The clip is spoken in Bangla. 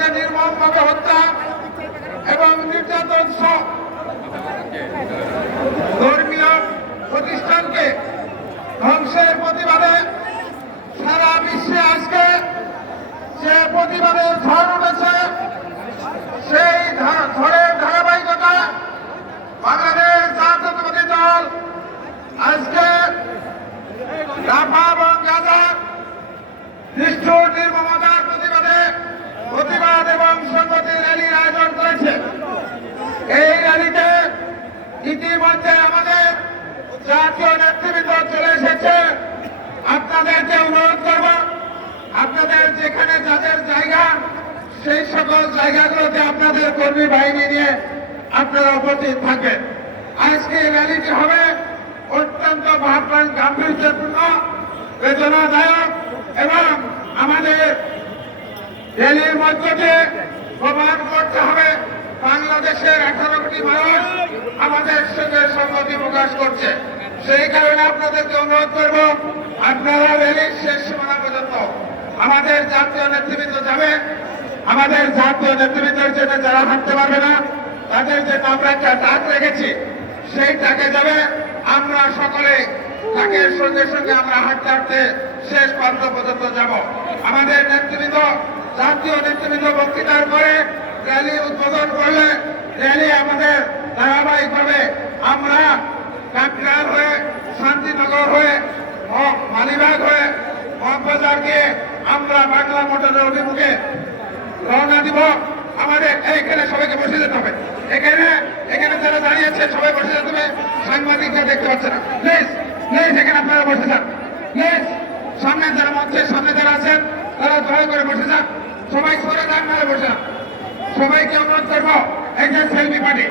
ছাত্রকে নির্মমভাবে হত্যা এবং নির্যাতন সহ ধর্মীয় প্রতিষ্ঠানকে ধ্বংসের প্রতিবাদে সারা বিশ্বে আজকে যে প্রতিবাদের ঝড় উঠেছে, সেই ঝড়ের ধারাবাহিকতা বাংলাদেশ জাতীয়তাবাদী দল আজকে রাফা এবং গাজা, নিষ্ঠুর নির্মমতার প্রতিবাদে প্রতিবাদ এবং সংগতি র্যালির আয়োজন করেছে এই র্যালিতে ইতিমধ্যে আমাদের জাতীয় নেতৃবৃন্দ চলে এসেছে। আপনাদেরকে অনুরোধ করব, আপনাদের যেখানে যাদের জায়গা, সেই সকল জায়গাগুলোতে আপনাদের কর্মী বাহিনী নিয়ে আপনারা উপস্থিত থাকবেন। আজকে র্যালিটি হবে অত্যন্ত ভাববান গাম্ভীর্যপূর্ণ, বেদনাদায়ক এবং আমাদের র্যালির মধ্য দিয়ে প্রমাণ করতে হবে, বাংলাদেশের আঠারো কোটি মানুষ আমাদের সঙ্গে সংগতি প্রকাশ করছে। সেই কারণে আপনাদেরকে অনুরোধ করব, আপনারা র্যালির শেষ সীমানা পর্যন্ত আমাদের জাতীয় নেতৃবৃন্দ যাবে। আমাদের জাতীয় নেতৃবৃন্দের জন্য যারা হাঁটতে পারবে না, তাদের জন্য আমরা একটা ডাক রেখেছি। সেই ডাকে যাবে, আমরা সকলে তাকে সঙ্গে সঙ্গে আমরা হাঁটতে হাঁটতে শেষ প্রান্ত পর্যন্ত যাব। আমাদের নেতৃবৃন্দ, জাতীয় নেতৃবৃন্দ বক্তৃতার পরে র্যালি উদ্বোধন করলে, র্যালি আমাদের ধারাবাহিকভাবে আমরা কাকরার হয়ে শান্তিনগর হয়ে মালিবাগ হয়ে মগবাজার গিয়ে আমরা বাংলা মোটরের অভিমুখে রওনা দিব। আমাদের এইখানে সবাইকে বসে যেতে হবে। এখানে এখানে যারা দাঁড়িয়েছে সবাই বসে যেতে হবে। সাংবাদিকরা দেখতে পাচ্ছে না। প্লিজ প্লিজ এখানে আপনারা বসে যান। প্লিজ, সামনে যারা মঞ্চের সামনে যারা আছেন, তারা দয়া করে বসে যান। সবাই সরে যান না বসে যান। সবাইকে অনুরোধ করব যে সেলফি পার্টি